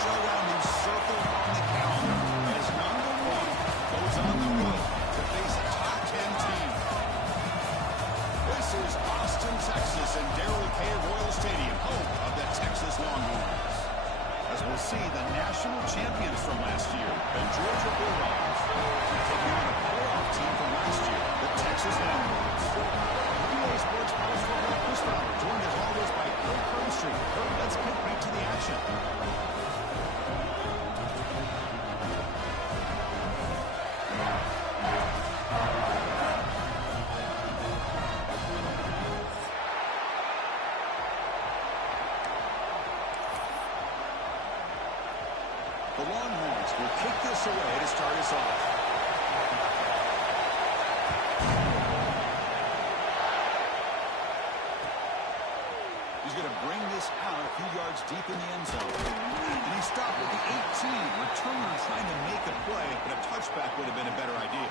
showdown is circled on the calendar as number one goes on the road to face a top 10 team. This is Austin, Texas, and Darrell K. Royal Stadium, home of the Texas Longhorns. As we'll see, the national champions from last year, the Georgia Bulldogs, taking on the playoff team from last year, the Texas Longhorns. UGA Sports College Football Chris Fowler, joined as always by Kirk Herbstreit. Kirk, let's get right to the action. The Longhorns will kick this away to start us off. He's going to bring this out a few yards deep in the end zone. And he stopped at the 18. Returner trying to make a play, but a touchback would have been a better idea.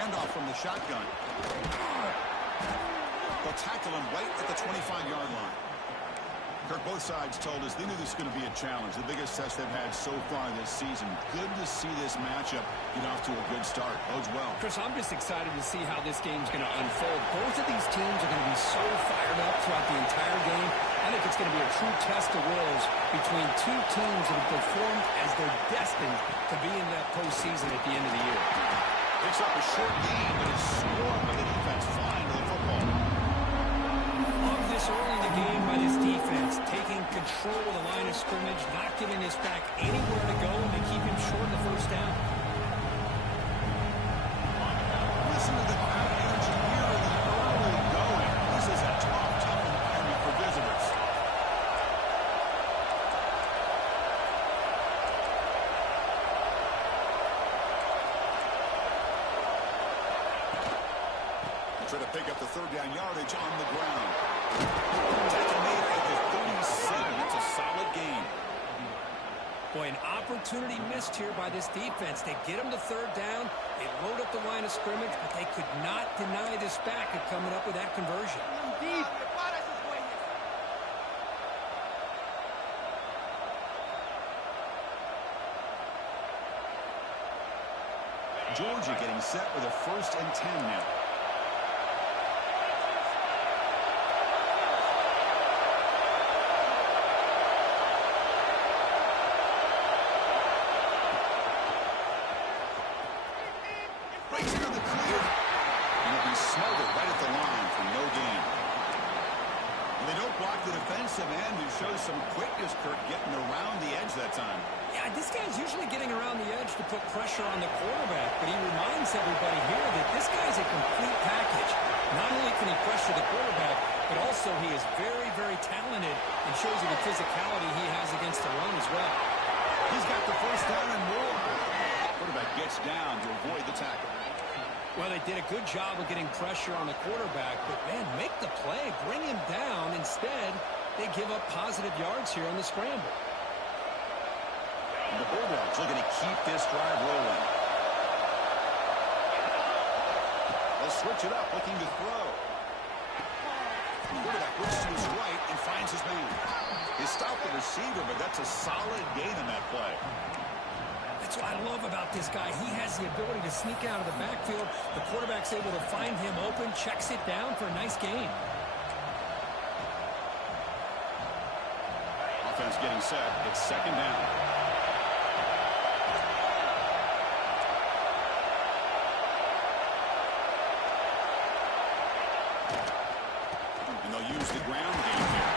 Handoff from the shotgun. They'll tackle him right at the 25-yard line. Kirk, both sides told us they knew this was going to be a challenge, the biggest test they've had so far this season. Good to see this matchup get off to a good start. Bodes well. Chris, I'm just excited to see how this game's going to unfold. Both of these teams are going to be so fired up throughout the entire game. I think it's going to be a true test of wills between two teams that have performed as they're destined to be in that postseason at the end of the year. Picks up a short gain, but is scored by the defense flying to the football. Love this early in the game by this defense, taking control of the line of scrimmage, not giving this back anywhere to go, and they keep him short of the first down. Listen to the crowd energy here in the early going. This is a tough environment for visitors. Try to pick up the third down yardage on the ground. Tackle made at the 37. It's a solid gain. Boy, an opportunity missed here by this defense. They get him to third down. They load up the line of scrimmage, but they could not deny this back of coming up with that conversion. Georgia getting set with a 1st and 10 now. Defensive end who shows some quickness, Kirk, getting around the edge that time. Yeah, this guy's usually getting around the edge to put pressure on the quarterback, but he reminds everybody here that this guy's a complete package. Not only can he pressure the quarterback, but also he is very, very talented and shows you the physicality he has against the run as well. He's got the first down and more. Quarterback gets down to avoid the tackle. Well, they did a good job of getting pressure on the quarterback, but, man, make the play, bring him down. Instead, they give up positive yards here on the scramble. And the Bulldogs looking to keep this drive rolling. They'll switch it up, looking to throw. The quarterback looks to his right and finds his man. He stopped the receiver, but that's a solid gain in that play. That's what I love about this guy. He has the ability to sneak out of the backfield. The quarterback's able to find him open, checks it down for a nice gain. Offense getting set. It's 2nd down. And they'll use the ground game here.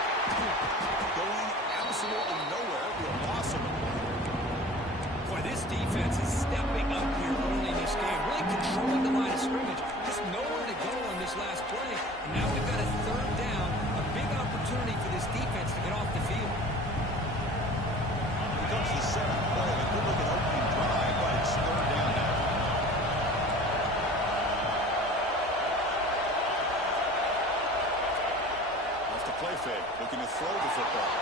Going absolutely nowhere. We're awesome. Boy, this defense is stepping up here early in this game, really controlling the line of scrimmage. Just nowhere to go on this last play. And now we've got a 3rd down, a big opportunity for this defense to get off the field. Here comes the 7th play. A good looking opening drive, but it's 3rd down now. play fake, looking to throw the football.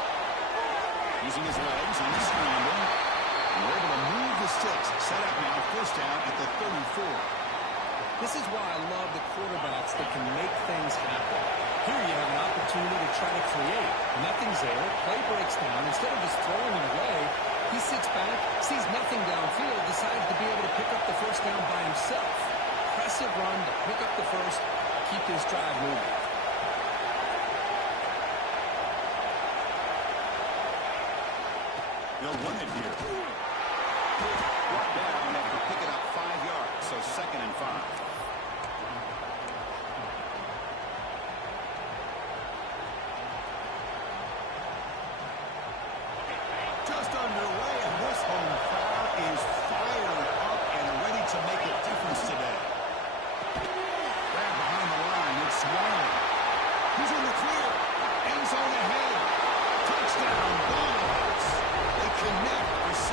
Using his legs on the scramble. And we're able to move the sticks. Set up now, first down at the 34. This is why I love the quarterbacks that can make things happen. Here you have an opportunity to try to create. Nothing's there. Play breaks down. Instead of just throwing it away, he sits back, sees nothing downfield, decides to be able to pick up the first down by himself. Impressive run to pick up the first, keep this drive moving. They'll run it here. Brought down after picking up 5 yards, so 2nd and 5. Just underway, and this home crowd is fired up and ready to make a difference today. Grab behind the line, it's Swan. He's in the clear. End zone ahead. Touchdown, Bulldogs. They connect for 6.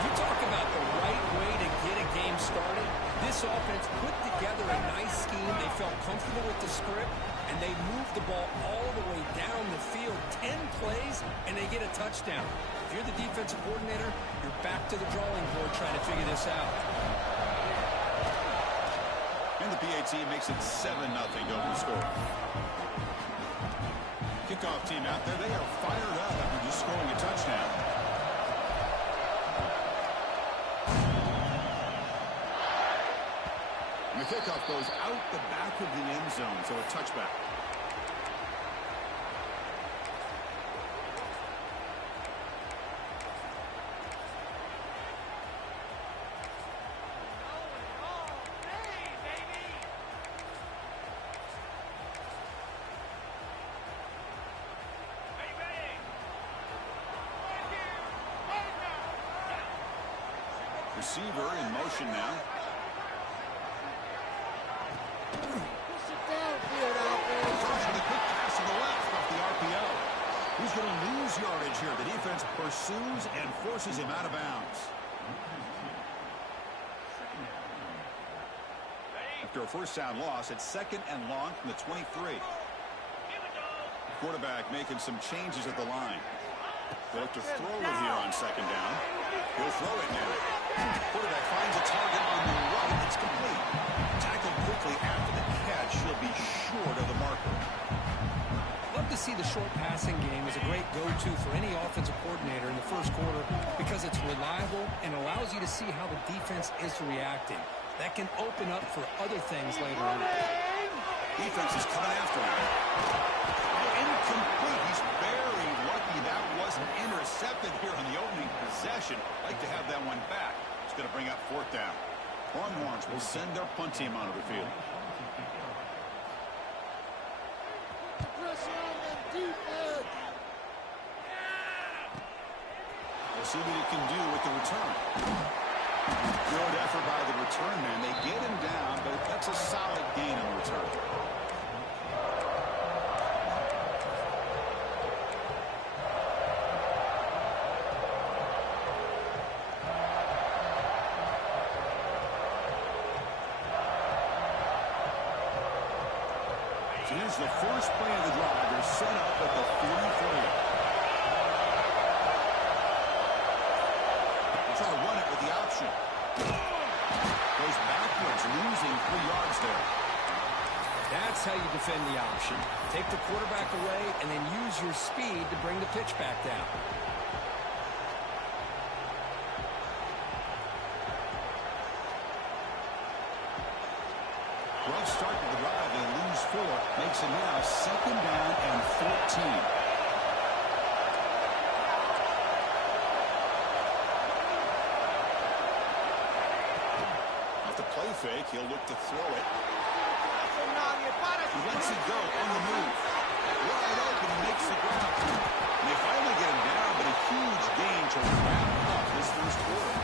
You talk about the right way to get a game started. This offense put together a nice scheme. They felt comfortable with the script, and they moved the ball all the way down the field. 10 plays, and they get a touchdown. If you're the defensive coordinator, you're back to the drawing board trying to figure this out. And the PAT makes it 7-0 open score. Kickoff team out there, they are fired up after just scoring a touchdown. And the kickoff goes out the back of the end zone, so a touchback. Receiver in motion now. Throws with a quick pass to the left off the RPO. He's going to lose yardage here. The defense pursues and forces him out of bounds. After a first down loss, it's 2nd and long from the 23. Quarterback making some changes at the line. They'll look to throw it here on 2nd down. He'll throw it now. Quarterback finds a target on the right. It's complete. Tackled quickly after the catch. He'll be short of the marker. Love to see the short passing game as a great go-to for any offensive coordinator in the first quarter because it's reliable and allows you to see how the defense is reacting. That can open up for other things later on. Defense is coming after him. Incomplete. He's very lucky that wasn't intercepted here on the opening possession. Like to have that one back. It's going to bring up 4th down. Longhorns will send their punt team onto the field. We'll see what he can do with the return. Good effort by the return man. They get him down, but that's a solid gain on the return. So here's the first play of the drive. They're set up at the 43. They'll try to run it with the option. Goes backwards, losing 3 yards there. That's how you defend the option. Take the quarterback away and then use your speed to bring the pitch back down. Rough start to the drive. They lose 4. Makes it now 2nd down and 14. Off the play fake, he'll look to throw it. He lets it go on the move. Wide open, he makes the ground. And they finally get him down, but a huge gain to wrap up this first quarter.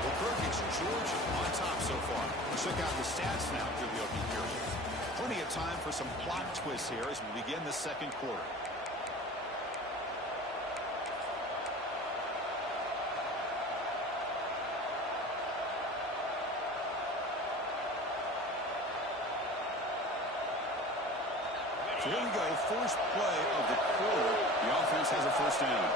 Well, Kirk, it's Georgia on top so far. Let's check out the stats now through the opening period. Plenty of time for some plot twists here as we begin the second quarter. So here we go, first play of the quarter. The offense has a first down.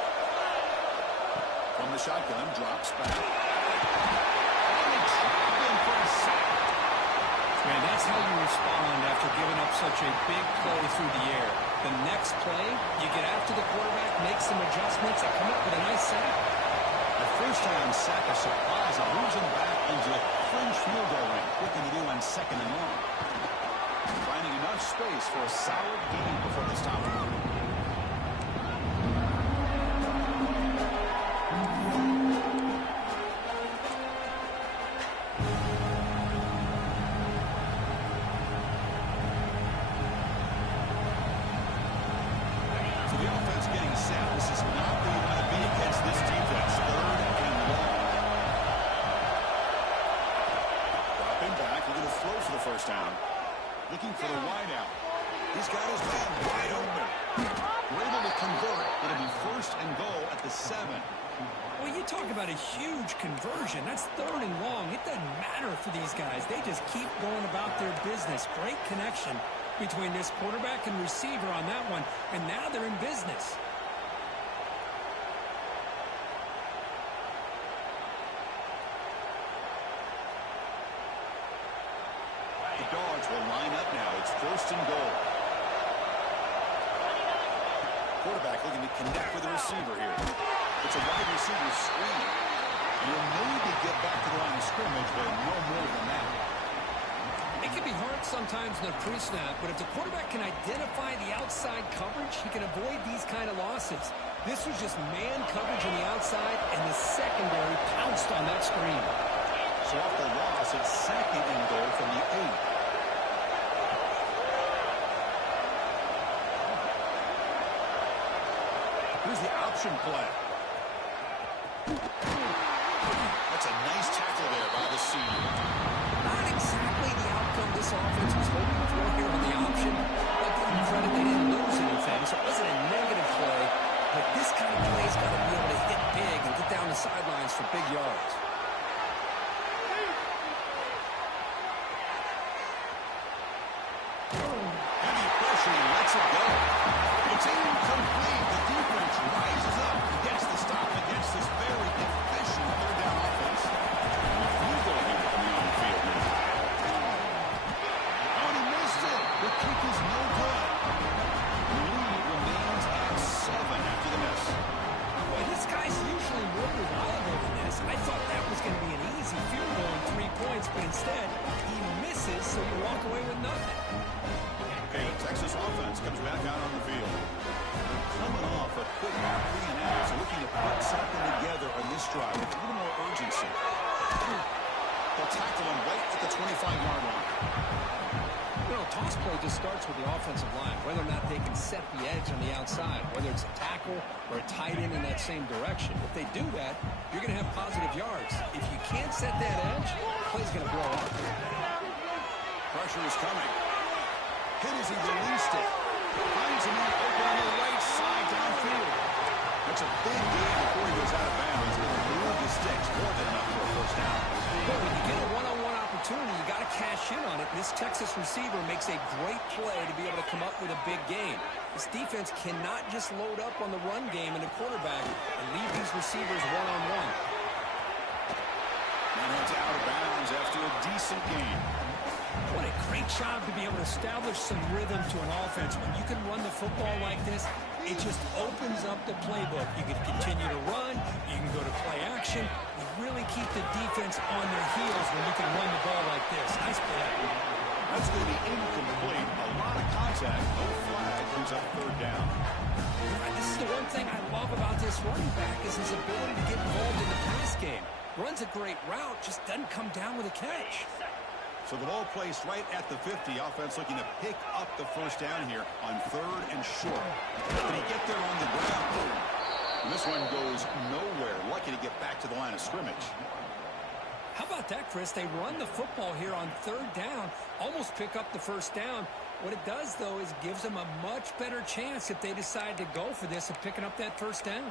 From the shotgun, drops back. And they trapped him for a sack. Man, that's how you respond after giving up such a big play through the air. The next play, you get after the quarterback, make some adjustments, and come up with a nice sack. A first-time sack of surprise and moves him back into fringe field goal range. What can you do on second and long? Finding enough space for a solid gain before they stop him. So the offense getting set. This is not where you want to be against this defense. Third and long. Dropping back, looking to throw for the first down. Looking for the wideout. He's got his man wide open. We're able to convert. It'll be first and goal at the 7. Well, you talk about a huge conversion. That's third and long. It doesn't matter for these guys. They just keep going about their business. Great connection between this quarterback and receiver on that one, and now they're in business. The Dogs will line up now. It's first and goal. Quarterback looking to connect with the receiver here. It's a wide receiver screen. You'll maybe get back to the line of scrimmage, but no more than that. It can be hard sometimes in a pre-snap, but if the quarterback can identify the outside coverage, he can avoid these kind of losses. This was just man coverage on the outside, and the secondary pounced on that screen. So off the loss, it's second and goal from the 8. Here's the option play. That's a nice tackle there by the senior. Not exactly the outcome this offense was hoping for here on the option. But give them credit, they didn't lose anything, so it wasn't a negative play. But this kind of play's got to be able to hit big and get down the sidelines for big yards. Heavy pressure, he lets it go. It's incomplete. The defense rises up, gets the stop against this very efficient third down offense. Field goal here coming on the field now. Oh, and he missed it. The kick is no good. The lead remains at 7 after the miss. Boy, this guy's usually more reliable than this. I thought that was going to be an easy field goal and 3 points, but instead, he misses, so you walk away with nothing. Okay, Texas offense comes back out on the field. Coming off a quick 3 and out, so looking to put something together on this drive with a little more urgency. They'll tackle him right at the 25-yard line. You know, toss play just starts with the offensive line, whether or not they can set the edge on the outside, whether it's a tackle or a tight end in that same direction. If they do that, you're going to have positive yards. If you can't set that edge, the play's going to blow up. Pressure is coming. Hit as he released it. Finds him open on the right side downfield. That's a big gain before he goes out of bounds. It'll move the sticks more than enough for a first down. But when you get a one-on-one opportunity, you got to cash in on it. This Texas receiver makes a great play to be able to come up with a big gain. This defense cannot just load up on the run game and the quarterback and leave these receivers one-on-one. And it's out of bounds after a decent gain. What a great job to be able to establish some rhythm to an offense. When you can run the football like this, it just opens up the playbook. You can continue to run. You can go to play action. You really keep the defense on their heels when you can run the ball like this. Nice play. That's going to be incomplete. A lot of contact. No flag. Brings up third down. This is the one thing I love about this running back is his ability to get involved in the pass game. Runs a great route, just doesn't come down with a catch. So the ball placed right at the 50. Offense looking to pick up the first down here on third and short. Can he get there on the ground? And this one goes nowhere. Lucky to get back to the line of scrimmage. How about that, Chris? They run the football here on third down, almost pick up the first down. What it does, though, is gives them a much better chance if they decide to go for this of picking up that first down.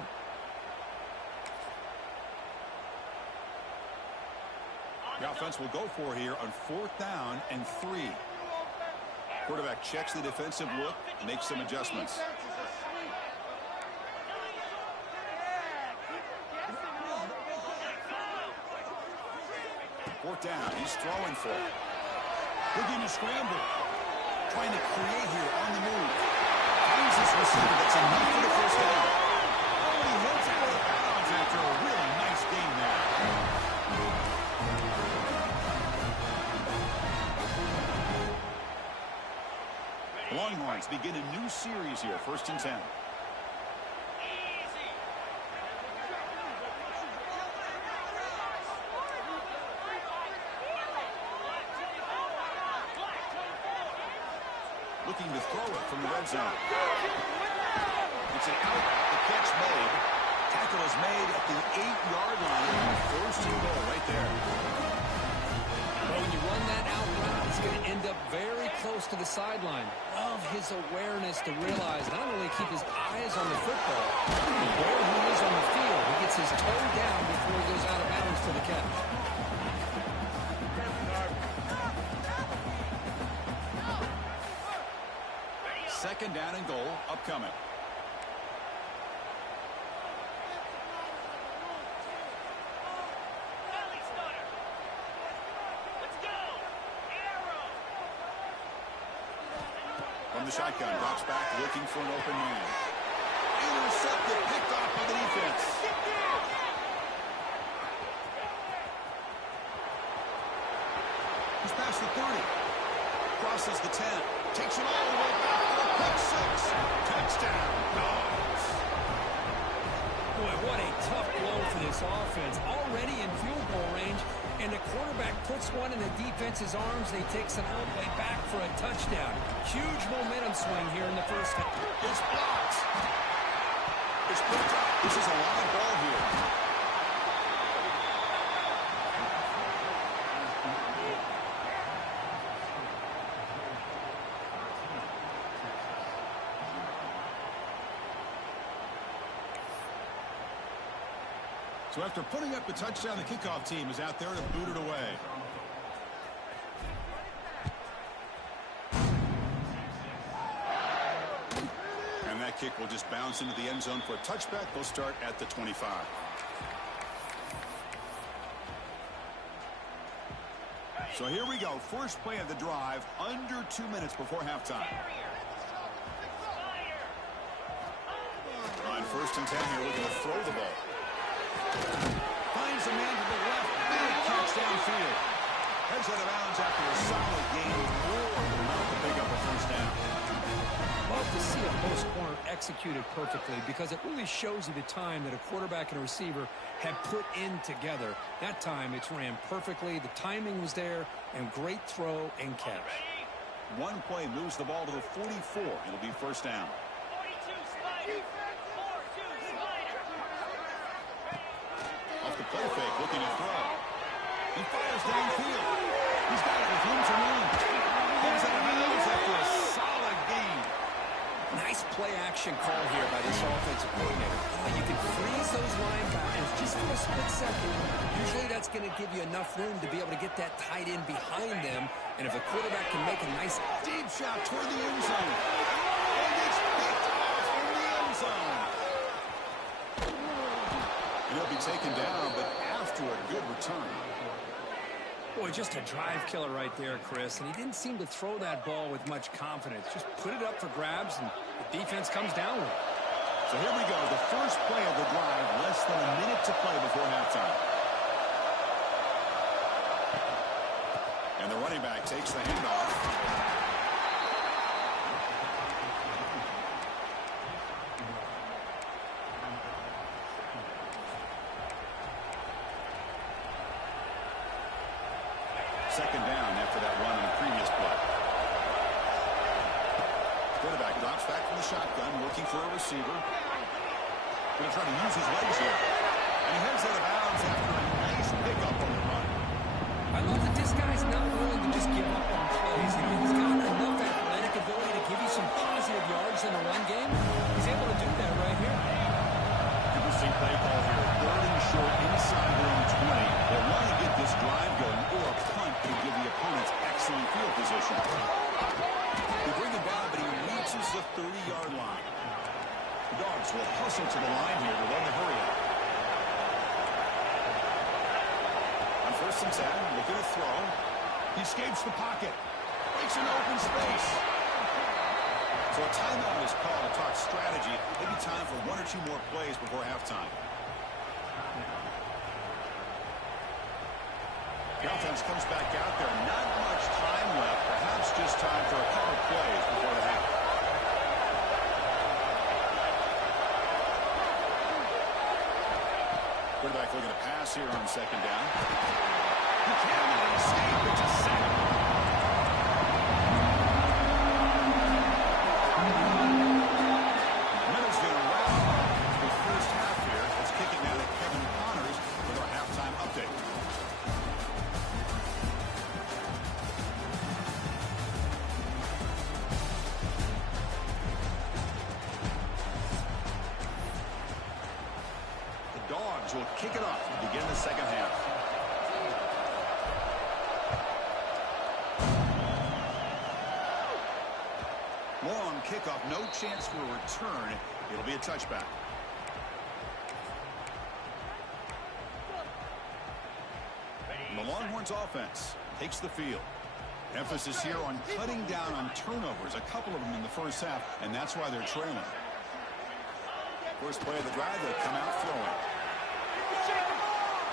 The offense will go for here on 4th down and 3. Quarterback checks the defensive look, makes some adjustments. Fourth down, he's throwing for it. Looking to scramble. Trying to create here on the move. Finds his receiver. That's enough for the first down. Oh, he hits it out of bounds after a really nice game there. Longhorns begin a new series here, 1st and 10. Looking to throw it from the red zone. It's an out. The catch made. Tackle is made at the 8-yard line. 1st and goal right there. Well, when you run that out route, it's going to end up very close to the sideline. Love his awareness to realize not only keep his eyes on the football, but where he is on the field. He gets his toe down before he goes out of bounds for the catch. Second down and goal upcoming. From the shotgun, drops back, looking for an open man. Intercepted, picked off by the defense. He's past the 30. Crosses the 10. Takes it all the way back for a pick six. Touchdown, Dogs. Boy, what a tough blow for this offense. Already in field goal range, and the quarterback puts one in the defense's arms, and he takes it all the way back for a touchdown. Huge momentum swing here in the first half. It's blocked. It's picked up. This is a live ball here. So after putting up the touchdown, the kickoff team is out there to boot it away. And that kick will just bounce into the end zone for a touchback. They'll start at the 25. So here we go. First play of the drive, under 2 minutes before halftime. On 1st and 10 here, looking to throw the ball. Finds a man to the left. Big catch downfield. Heads out of bounds after a solid game. More than enough to pick up a first down. Love to see a post corner executed perfectly because it really shows you the time that a quarterback and a receiver have put in together. That time it's ran perfectly. The timing was there, and great throw and catch. One play moves the ball to the 44. It'll be first down. Off the play fake, looking to throw. He fires downfield. He's got it with room to run. Comes out of bounds after a solid game. Nice play action call here by this offensive coordinator. You can freeze those linebackers just for a split second. Usually that's going to give you enough room to be able to get that tight end behind them. And if a quarterback can make a nice Deep shot toward the end zone. And it's picked off in the end zone. And he'll be taken down, but after a good return. Boy, just a drive killer right there, Chris. And he didn't seem to throw that ball with much confidence. Just put it up for grabs, and the defense comes down with it. So here we go, the first play of the drive, less than a minute to play before halftime. And the running back takes the handoff. Second down after that run in the previous play. Quarterback drops back from the shotgun, looking for a receiver. Going to try to use his legs here. And he heads out of bounds after a nice pickup on the run. I love that this guy's not willing to just give up on plays. He's got enough athletic ability to give you some positive yards in the run game. He's able to do that right here. Interesting play call here. Third and short inside their own 20. They want to get this drive going, or a punt to give the opponents excellent field position. him 10. Looking to throw. He escapes the pocket. Breaks an open space. So a timeout is called to talk strategy. Maybe time for 1 or 2 more plays before halftime. The offense comes back out there. Not much time left. Perhaps just time for a couple plays before the half. Quarterback looking to pass here on second down. He cannot escape. It's a sack. Minutes going to wrap the first half here. Let's kick it now to Kevin Connors with our halftime update. Dogs will kick it off to begin the second half. Long kickoff, no chance for a return. It'll be a touchback. The Longhorns offense takes the field. Emphasis here on cutting down on turnovers, a couple of them in the first half, and that's why they're trailing. First play of the drive, they'll come out throwing.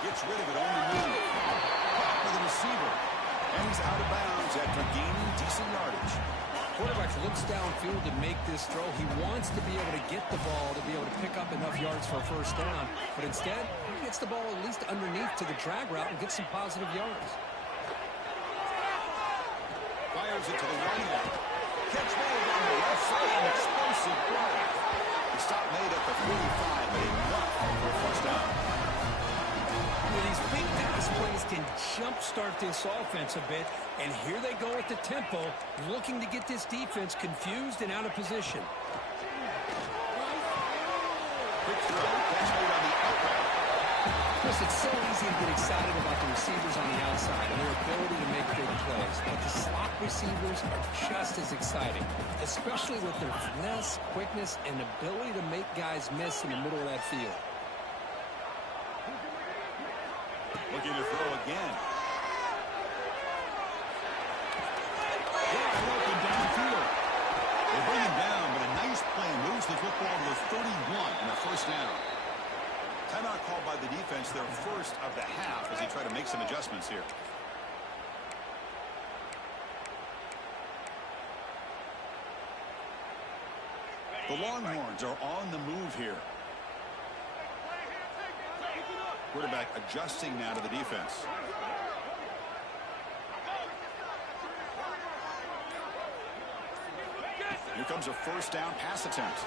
Gets rid of it on the move. Caught with the receiver. And he's out of bounds after gaining decent yardage. Quarterback looks downfield to make this throw. He wants to be able to get the ball to be able to pick up enough yards for a first down. But instead, he gets the ball at least underneath to the drag route and gets some positive yards. Fires it to the running back. Catch made on the left side. An explosive play. The stop made at the 45, but enough for a first down. These big pass plays can jumpstart this offense a bit, and here they go at the tempo, looking to get this defense confused and out of position. Quick throw, catch made on the outside. Chris, it's so easy to get excited about the receivers on the outside and their ability to make big plays, but the slot receivers are just as exciting, especially with their finesse, quickness, and ability to make guys miss in the middle of that field. Looking to throw again. Wide open downfield. They bring him down, but a nice play moves the football to the 31 and a first down. Timeout called by the defense, their first of the half, as they try to make some adjustments here. The Longhorns are on the move here. Quarterback adjusting now to the defense. Here comes a first down pass attempt.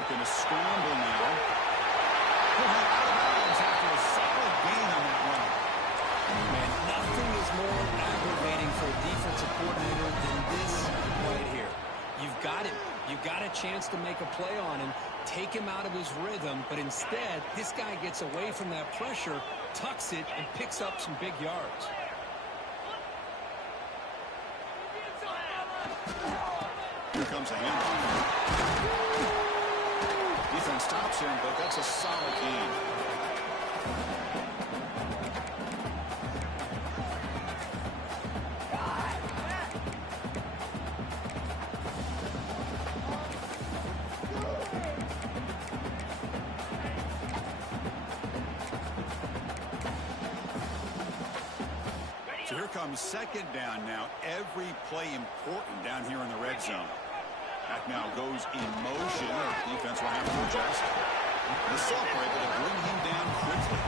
Looking to scramble now. Put him out of bounds after a solid gain on that run. Man, nothing is more aggravating for a defensive coordinator than this right here. You've got him. You've got a chance to make a play on him, take him out of his rhythm, but instead, this guy gets away from that pressure, tucks it, and picks up some big yards. Here comes a handoff. Defense stops him, but that's a solid gain. So here comes second down now. Every play important down here in the red zone. Back now goes in motion. Defense will have to adjust. The separator to bring him down quickly.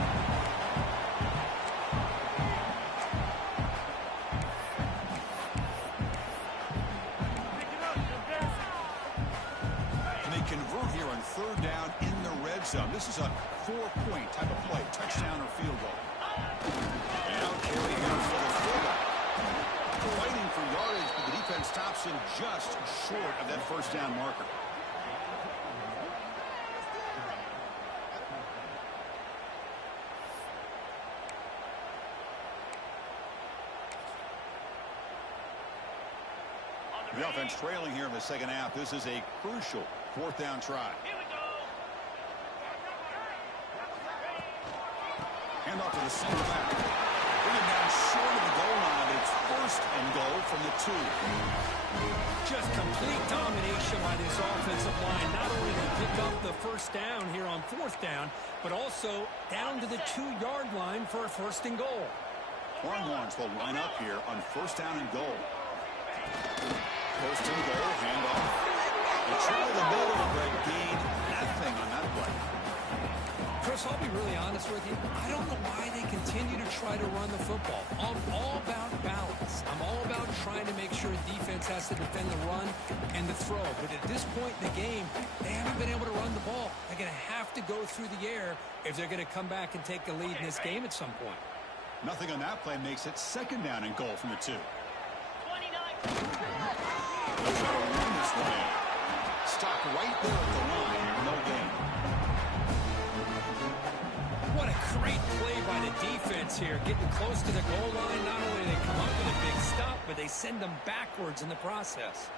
And they convert here on third down in the red zone. This is a 4-point type of play. Touchdown or field goal. Now carrying out for the fullback. Fighting for yardage, but the defense stops him just short of that first down marker. The offense trailing here in the second half. This is a crucial fourth down try. Hand handoff to the center back. Bring it down short of the goal line. It's first and goal from the 2. Just complete domination by this offensive line. Not only did they pick up the first down here on 4th down, but also down to the 2-yard line for a first and goal. Longhorns will line up here on first down and goal. First and goal, handoff. They try the middle, but gain nothing on that play. Chris, I'll be really honest with you. I don't know why they continue to try to run the football. I'm all about balance. I'm all about trying to make sure defense has to defend the run and the throw. But at this point in the game, they haven't been able to run the ball. They're going to have to go through the air if they're going to come back and take the lead in this game at some point. Nothing on that play makes it second down and goal from the 2. They'll try to run this one in. Stop right there at the line. No gain. What a great play by the defense here. Getting close to the goal line. Not only do they come up with a big stop, but they send them backwards in the process.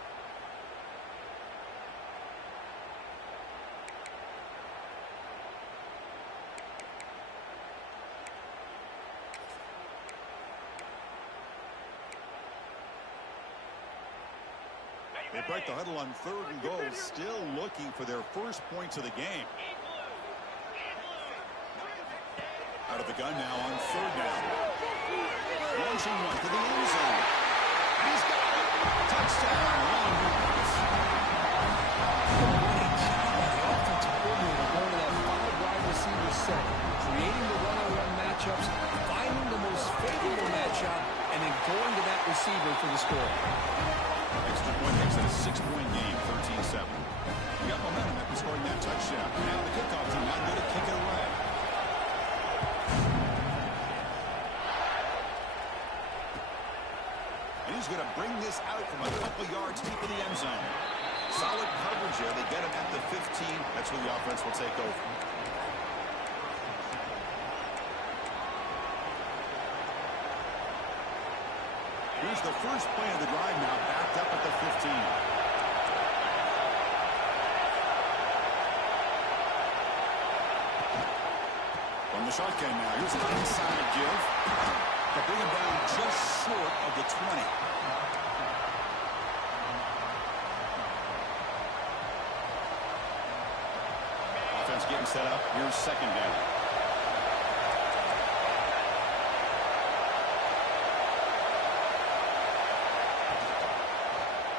They break the huddle on 3rd and goal, still looking for their first points of the game. Out of the gun now on 3rd down. Launching one to the end zone. He's got it. Touchdown. Longhorns. Great job by the offensive coordinator going to that 5-wide receiver set, creating the one-on-one matchups, finding the most favorable matchup, and then going to that receiver for the score. Extra point makes it a 6-point game, 13-7. You got momentum after scoring that touchdown. Now the kickoff team not good at kicking it away. And he's going to bring this out from a couple yards deep in the end zone. Solid coverage here. They get him at the 15. That's where the offense will take over. Here's the first play of the drive now, backed up at the 15. From the shotgun now, here's an inside give. To bring him down just short of the 20. Offense getting set up. Here's second down.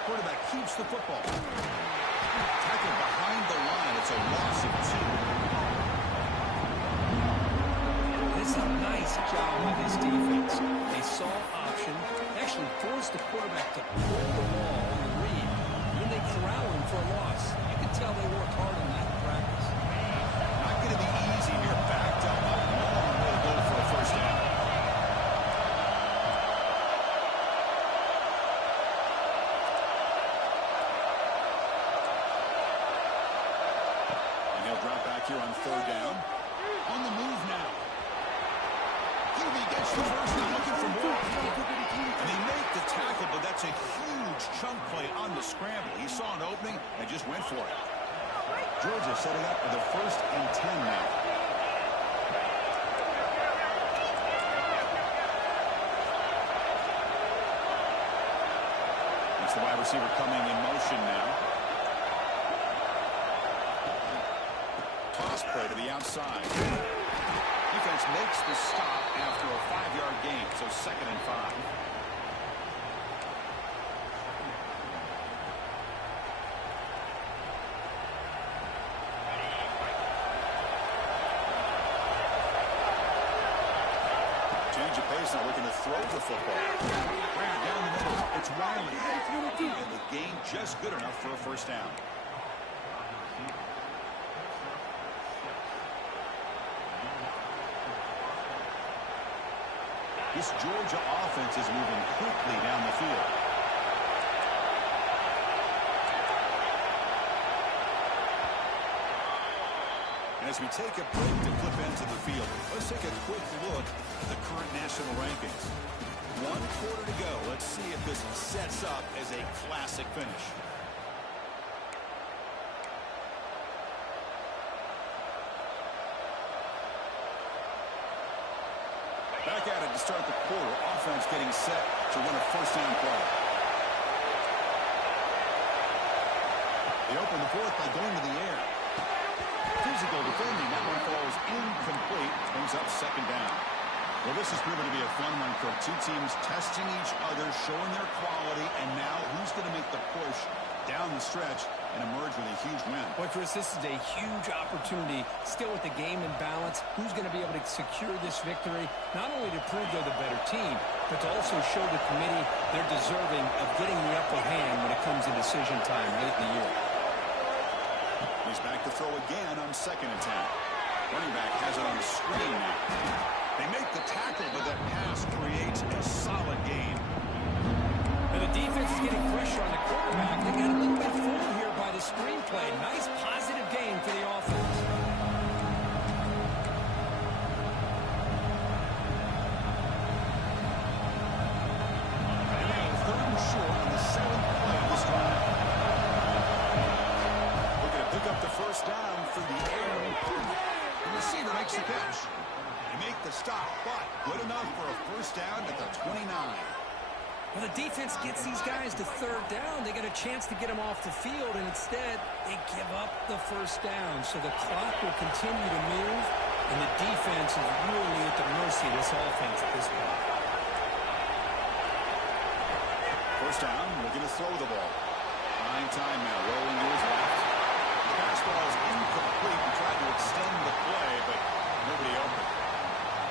Quarterback keeps the football. Tackle behind the line. It's a loss of 2. It's a nice job by this defense. They saw option, actually forced the quarterback to pull the ball on the read. Then they corral him for a loss. You can tell they worked hard on that in practice. Not going to be easy here. Backed up a long way to go for a first down. Drop back here on 3rd down. On the move now. QB gets the first down, looking for more. And they make the tackle, but that's a huge chunk play on the scramble. He saw an opening and just went for it. Georgia setting up for the 1st and 10 now. It's the wide receiver coming in motion now. Toss play to the outside. Defense makes the stop after a 5-yard gain, so 2nd and 5. Change of pace, now looking to throw the football. Ran down the middle. It's Wiley. And the gain just good enough for a first down. This Georgia offense is moving quickly down the field. And as we take a break to flip into the field, let's take a quick look at the current national rankings. 1 quarter to go. Let's see if this sets up as a classic finish. to start the quarter. Offense getting set to run a first down play. They open the fourth by going to the air. Physical defending. That one falls incomplete. Brings up second down. Well, this has proven to be a fun one for two teams testing each other, showing their quality, and now who's going to make the push down the stretch and emerge with a huge win. Boy, Chris, this is a huge opportunity. Still with the game in balance, who's going to be able to secure this victory, not only to prove they're the better team, but to also show the committee they're deserving of getting the upper hand when it comes to decision time late in the year. He's back to throw again on 2nd and 10. Running back has it on the screen now. They make the tackle, but that pass creates a solid gain. And the defense is getting pressure on the quarterback. They got a little bit fooled here by the screenplay. Nice positive gain for the offense. And 3rd and short on the 7th play of this drive. Looking to pick up the first down through the air. The receiver makes the catch. They make the stop, but good enough for a first down at the 29. Well, the defense gets these guys to 3rd down. They get a chance to get them off the field, and instead they give up the first down. So the clock will continue to move, and the defense is really at the mercy of this offense at this point. First down, looking to throw the ball. Fine time now, rolling to his left. The pass ball is incomplete. He tried to extend the play, but nobody open.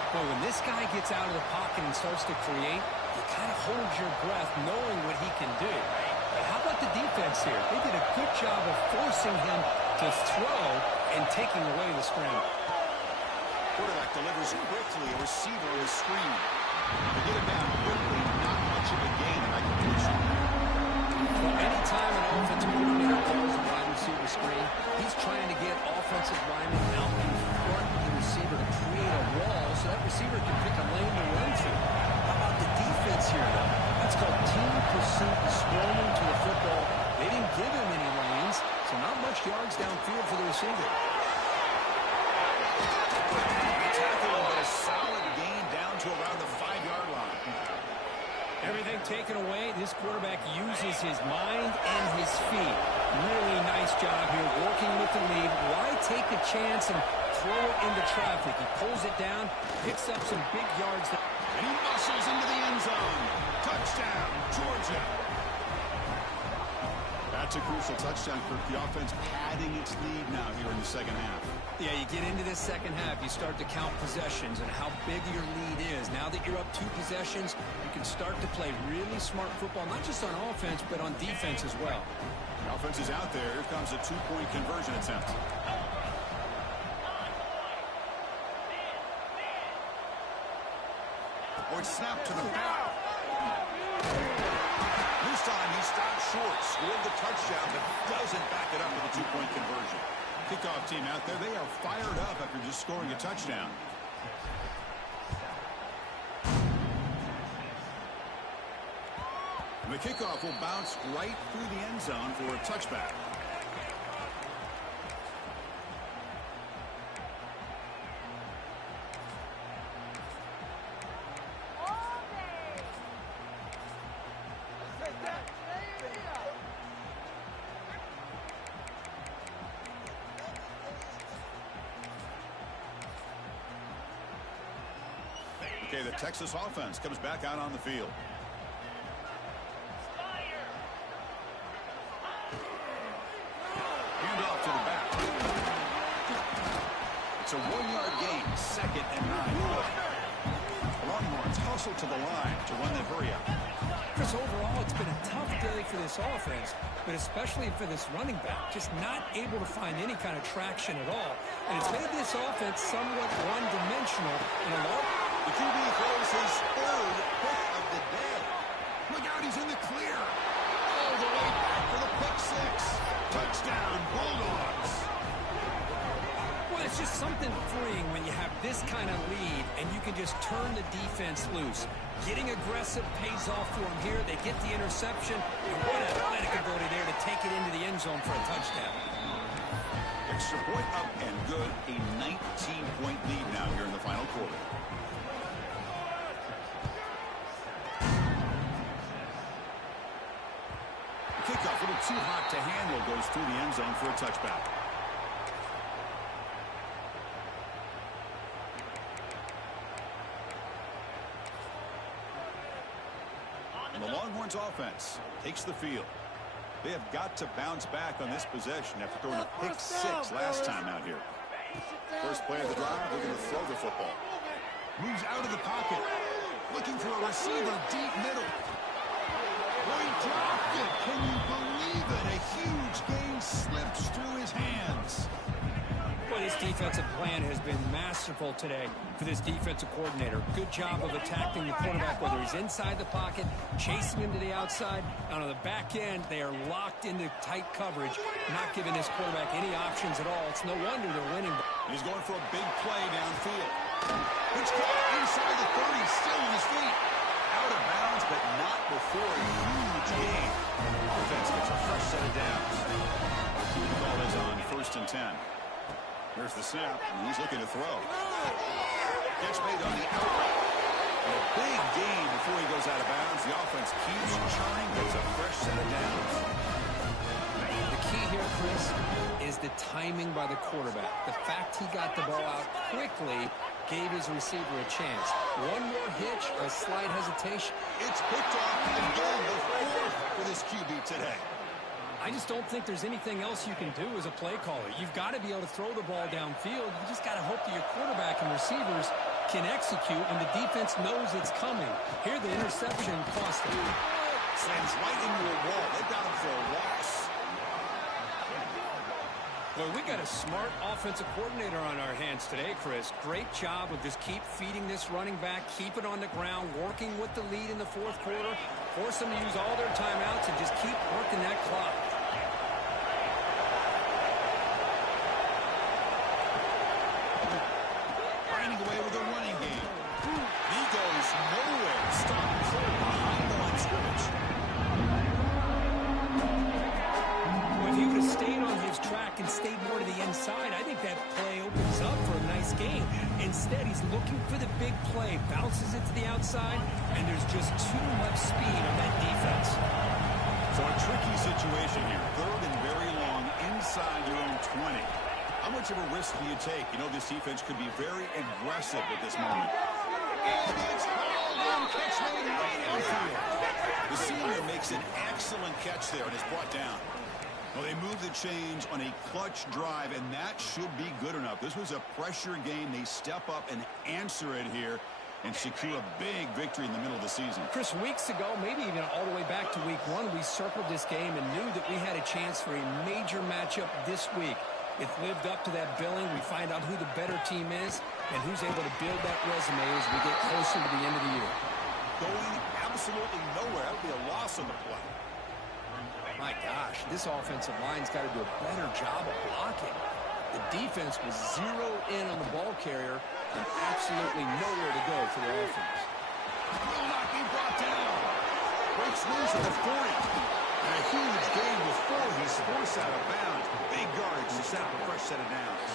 Boy, when this guy gets out of the pocket and starts to create, you kind of hold your breath knowing what he can do. But how about the defense here? They did a good job of forcing him to throw and taking away the scramble. Quarterback delivers quickly, a receiver on the screen. They get it down quickly, not much of a gain in that completion. Well, anytime an offensive coordinator calls a wide receiver screen, he's trying to get offensive linemen out in front of the receiver to create a wall so that receiver can pick a lane to run to. How about the defense here, though? That's called team pursuit, swarming to the football. They didn't give him any lanes, so not much yards downfield for the receiver. Tackle, but a solid gain down to around the 5-yard line. Everything taken away, this quarterback uses his mind and his feet. Really nice job here working with the lead. Why take a chance and throw it into traffic? He pulls it down, picks up some big yards. And he muscles into the end zone. Touchdown, Georgia. That's a crucial touchdown, Kirk. The offense padding its lead now here in the second half. Yeah, you get into this second half, you start to count possessions and how big your lead is. Now that you're up 2 possessions, you can start to play really smart football, not just on offense, but on defense as well. The offense is out there. Here comes a 2-point conversion attempt. Or snap to the back. This time he stopped short, scored the touchdown, but doesn't back it up with a 2-point conversion. Kickoff team out there, they are fired up after just scoring a touchdown. And the kickoff will bounce right through the end zone for a touchback. Okay, the Texas offense comes back out on the field. Hand off to the back. It's a 1-yard gain, 2nd and 9. Longhorns hustle to the line to run the hurry up. Chris, overall, it's been a tough day for this offense, but especially for this running back, just not able to find any kind of traction at all. And it's made this offense somewhat one-dimensional in a lot. The QB throws his 3rd pick of the day. Look out, he's in the clear. All the way back for the pick 6. Touchdown, Bulldogs. Well, it's just something freeing when you have this kind of lead and you can just turn the defense loose. Getting aggressive pays off for them here. They get the interception, and what athletic ability there to take it into the end zone for a touchdown. Extra point up and good. A 19-point lead now here in the final quarter. hot to handle, goes through the end zone for a touchback. And the Longhorns offense takes the field. They have got to bounce back on this possession after throwing a pick 6 last time out here. First play of the drive, they're going to throw the football. Moves out of the pocket. Looking for a receiver deep middle. Oh, he dropped it. Can you believe it? A huge gain slips through his hands. Well, this defensive plan has been masterful today for this defensive coordinator. Good job of attacking the quarterback, whether he's inside the pocket, chasing him to the outside. And on the back end, they are locked into tight coverage, not giving this quarterback any options at all. It's no wonder they're winning. He's going for a big play downfield. It's caught inside the 30, still on his feet. Out of bounds, but not before a huge gain. Offense gets a fresh set of downs. The ball is on 1st and 10. Here's the snap, and he's looking to throw. Catch made on the outlet. And a big gain before he goes out of bounds. The offense keeps churning, gets a fresh set of downs. The key here, Chris, is the timing by the quarterback. The fact he got the ball out quickly gave his receiver a chance. One more hitch, a slight hesitation. It's picked off again, the 4th for this QB today. I just don't think there's anything else you can do as a play caller. You've got to be able to throw the ball downfield. You just got to hope that your quarterback and receivers can execute and the defense knows it's coming. Here, the interception cost him. Slams right into a wall. They got him for a loss. Boy, we got a smart offensive coordinator on our hands today, Chris. Great job of just keep feeding this running back, keep it on the ground, working with the lead in the 4th quarter, force them to use all their timeouts, and just keep working that clock. Finding away with a running game. He goes nowhere. Stop clear behind the line of scrimmage. Well, if he would have stayed on his track and stayed more to the inside, I think that play opens up for a nice game. Instead, he's looking for the big play, bounces it to the outside, and there's just too much speed on that defense. So a tricky situation here. 3rd and very long inside your own 20. How much of a risk do you take? You know this defense could be very aggressive at this moment. And it's hauled in. Catch made right downfield. The senior makes an excellent catch there and is brought down. Well, they move the chains on a clutch drive, and that should be good enough. This was a pressure game. They step up and answer it here and secure a big victory in the middle of the season. Chris, weeks ago, maybe even all the way back to week 1, we circled this game and knew that we had a chance for a major matchup this week. It lived up to that billing. We find out who the better team is and who's able to build that resume as we get closer to the end of the year. Going absolutely nowhere. That would be a loss on the play. My gosh, this offensive line's got to do a better job of blocking. The defense was zeroed in on the ball carrier and absolutely nowhere to go for the offense. Will not be brought down. Breaks loose at the 40. And a huge gain before he's forced out of bounds. Big yardage to set up a fresh set of downs.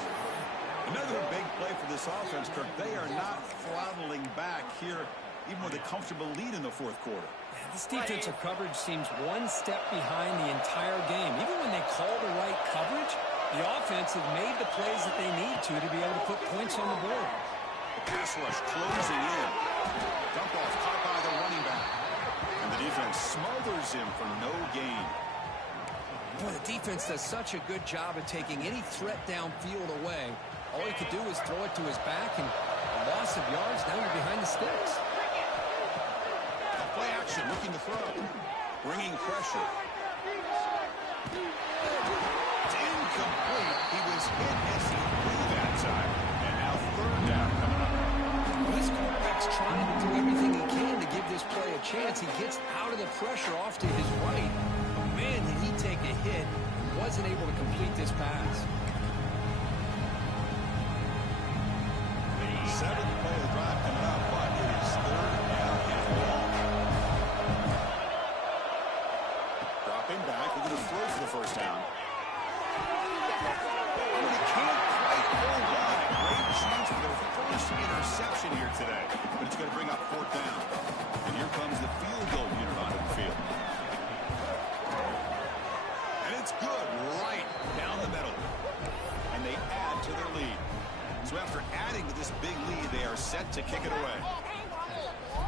Another big play for this offense, Kirk. They are not throttling back here, even with a comfortable lead in the 4th quarter. This defensive coverage seems one step behind the entire game. Even when they call the right coverage, the offense have made the plays that they need to be able to put points on the board. The pass rush closing in. Dump off caught by the running back. And the defense smothers him for no gain. Boy, the defense does such a good job of taking any threat downfield away. All he could do is throw it to his back, and a loss of yards, now you're behind the sticks. Play action, looking to throw. Bringing pressure. It's incomplete. He was hit as he threw that time. And now 3rd down coming up. Well, this quarterback's trying to do everything he can to give this play a chance. He gets out of the pressure off to his right. Man, did he take a hit and wasn't able to complete this pass. 7th play of the drive coming up, but it is 3rd down and long. Dropping back, we're going to throw for the 1st down. And he can't quite hold on. A great chance for their first interception here today, but it's going to bring up 4th down. And here comes the field goal unit onto the field. set to kick it away.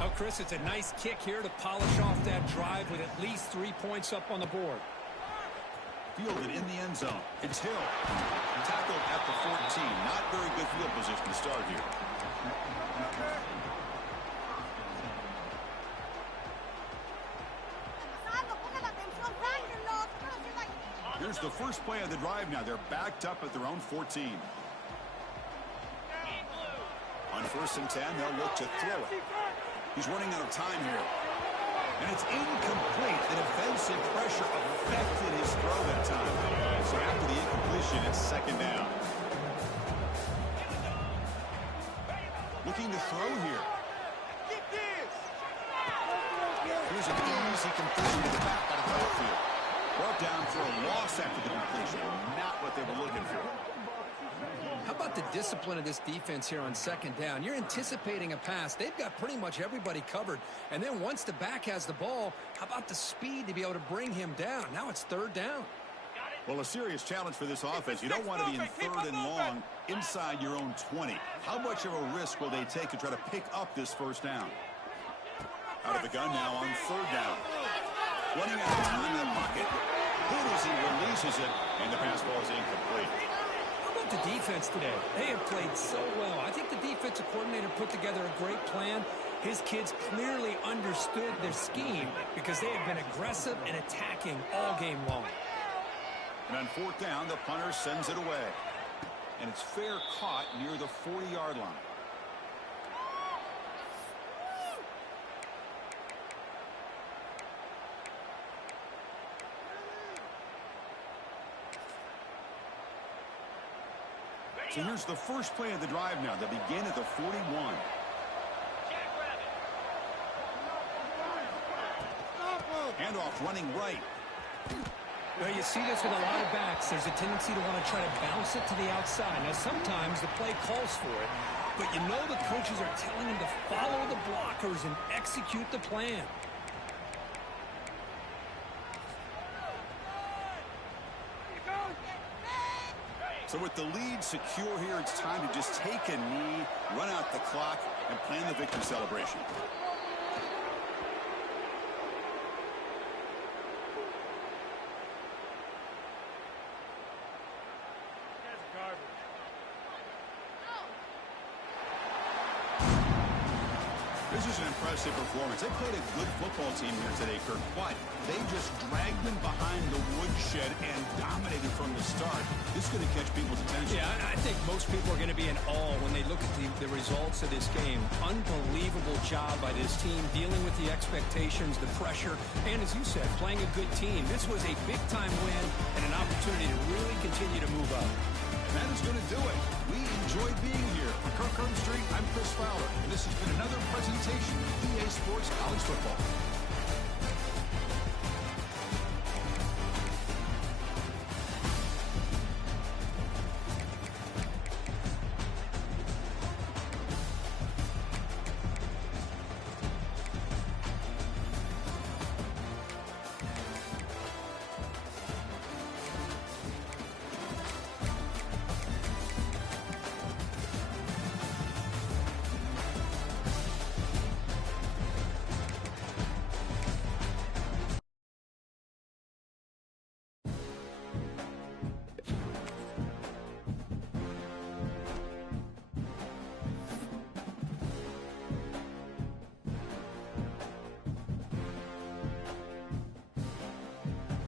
Oh, Chris, it's a nice kick here to polish off that drive with at least 3 points up on the board. Fielded in the end zone. It's Hill. Tackled at the 14. Not very good field position to start here. Here's the first play of the drive now. They're backed up at their own 14. On 1st and 10, they'll look to throw it. He's running out of time here. And it's incomplete. The defensive pressure affected his throw that time. So after the incompletion, it's 2nd down. Looking to throw here. Here's an easy completion to the back out of the outfield. Brought down for a loss after the completion. Not what they were looking for. How about the discipline of this defense here on 2nd down? You're anticipating a pass. They've got pretty much everybody covered. And then once the back has the ball, how about the speed to be able to bring him down? Now it's 3rd down. Well, a serious challenge for this offense. You don't want to be in 3rd and long inside your own 20. How much of a risk will they take to try to pick up this 1st down? Out of the gun now on 3rd down. Running out of time in the pocket. Good as he releases it, and the pass ball is incomplete. How about the defense today? They have played so well. I think the defensive coordinator put together a great plan. His kids clearly understood their scheme because they have been aggressive and attacking all game long. And on 4th down, the punter sends it away. And it's fair caught near the 40-yard line. So here's the first play of the drive now. They begin at the 41. Handoff running right. Well, you see this with a lot of backs. There's a tendency to want to try to bounce it to the outside. Now, sometimes the play calls for it, but you know the coaches are telling them to follow the blockers and execute the plan. So with the lead secure here, it's time to just take a knee, run out the clock, and plan the victory celebration. This is an impressive performance. They played a good football team here today, Kirk, but they just dragged them behind the woodshed and dominated from the start. This is going to catch people's attention. Yeah, I think most people are going to be in awe when they look at the results of this game. Unbelievable job by this team dealing with the expectations, the pressure, and as you said, playing a good team. This was a big-time win and an opportunity to really continue to move up. That is going to do it. We enjoyed being here. For Kirk Street, I'm Chris Fowler, and this has been another presentation of EA Sports College Football.